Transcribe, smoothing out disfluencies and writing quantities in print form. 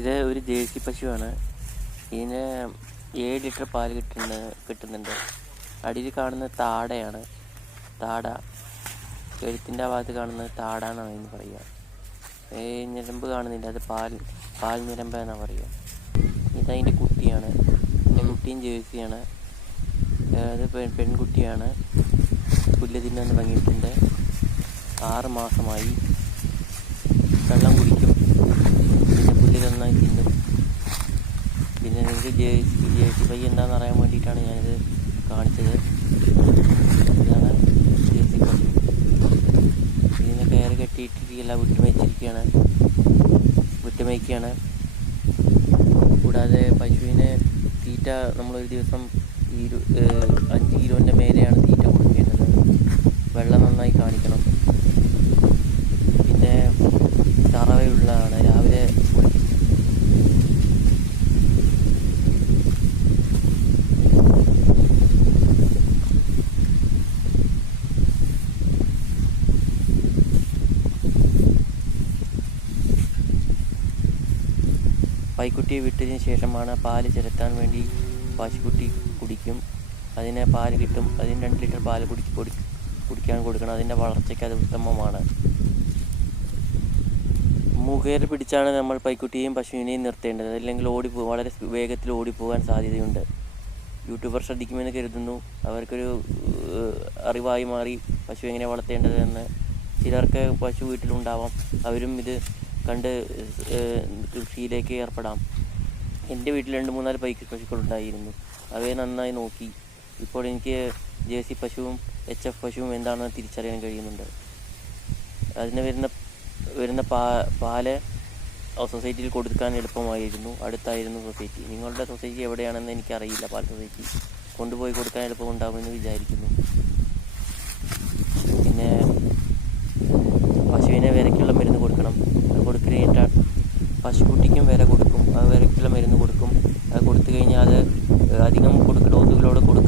ഇത് ഒരു ജേഴ്സി പശുവാണ്. ഇതിന് 7 ലിറ്റർ പാല് കിട്ടുന്നുണ്ട്. അടിയിൽ കാണുന്നത് താടയാണ്. താട കഴുത്തിൻ്റെ ഭാഗത്ത് കാണുന്നത് താട എന്നാണ് ഇതിന് പറയുക. ഞരമ്പ് കാണുന്നില്ല, അത് പാൽ ഞരമ്പ് എന്നാണ് പറയുക. ഇതതിൻ്റെ കുട്ടിയാണ്. എൻ്റെ കുട്ടിയും ജേഴ്സിയാണ്. അത് പെൺകുട്ടിയാണ്. പുല്ല് തിന്നാൻ തുടങ്ങിയിട്ടുണ്ട്. 6 മാസമായി. വെള്ളം കുടിക്കും, പിന്നെ പുല്ല് നന്നായി തിന്നും. പിന്നെ നിങ്ങൾക്ക് ജേഴ്സി പൈ എന്താണെന്ന് അറിയാൻ വേണ്ടിയിട്ടാണ് ഞാനിത് കാണിച്ചത്. ഇതാണ് ജേഴ്സി പശു. ഇതിനെ കയറ് കെട്ടിയിട്ടിരിക്കുകയല്ല, വിട്ടുമേയ്ക്കുകയാണ്. കൂടാതെ പശുവിന് തീറ്റ നമ്മളൊരു ദിവസം 5 കിലോൻ്റെ മേലെയാണ് തീറ്റ കൊടുക്കേണ്ടത്. വെള്ളം നന്നായി കാണിക്കണം. പിന്നെ തറവയുള്ളതാണ്. രാവിലെ പൈക്കുട്ടിയെ വിട്ടതിന് ശേഷമാണ് പാല് ചെലുത്താൻ വേണ്ടി പശുക്കുട്ടി കുടിക്കും. അതിന് പാല് കിട്ടും. അതിന് 2 ലിറ്റർ പാല് കുടിക്കാൻ കൊടുക്കണം. അതിൻ്റെ വളർച്ചയ്ക്ക് അത് ഉത്തമമാണ്. മുഖേർ പിടിച്ചാണ് നമ്മൾ പൈക്കുട്ടിയെയും പശുവിനെയും നിർത്തേണ്ടത്. അല്ലെങ്കിൽ വളരെ വേഗത്തിൽ ഓടിപ്പോകാൻ സാധ്യതയുണ്ട്. യൂട്യൂബർ ശ്രദ്ധിക്കുമെന്ന് കരുതുന്നു. അവർക്കൊരു അറിവായി മാറി പശു എങ്ങനെ വളർത്തേണ്ടതെന്ന്. ചിലർക്ക് പശു വീട്ടിലുണ്ടാവാം. അവരും ഇത് കണ്ട് കൃഷിയിലേക്ക് ഏർപ്പെടാം. എൻ്റെ വീട്ടിൽ 2-3 പശുക്കളുണ്ടായിരുന്നു. അവയെ നന്നായി നോക്കി. ഇപ്പോൾ എനിക്ക് ജേഴ്സി പശുവും HF പശുവും എന്താണെന്ന് തിരിച്ചറിയാൻ കഴിയുന്നുണ്ട്. അതിന് വരുന്ന പാല് സൊസൈറ്റിയിൽ കൊടുക്കാൻ എളുപ്പമായിരുന്നു. അടുത്തായിരുന്നു സൊസൈറ്റി. നിങ്ങളുടെ സൊസൈറ്റി എവിടെയാണെന്ന് എനിക്കറിയില്ല. പാൽ സൊസൈറ്റി കൊണ്ടുപോയി കൊടുക്കാൻ എളുപ്പമുണ്ടാകുമെന്ന് വിചാരിക്കുന്നു. പിന്നെ പശുവിനെ വിരയ്ക്കുള്ള മരുന്ന് കൊടുക്കണം. അത് കൊടുത്തു കഴിഞ്ഞിട്ട് പശുക്കുട്ടിക്കും വിര കൊടുക്കും. അത് വിരയ്ക്കുള്ള മരുന്ന് കൊടുക്കും. അത് കൊടുത്തു കഴിഞ്ഞാൽ അത് അധികം ഡോസുകളോട് കൊടുക്കും.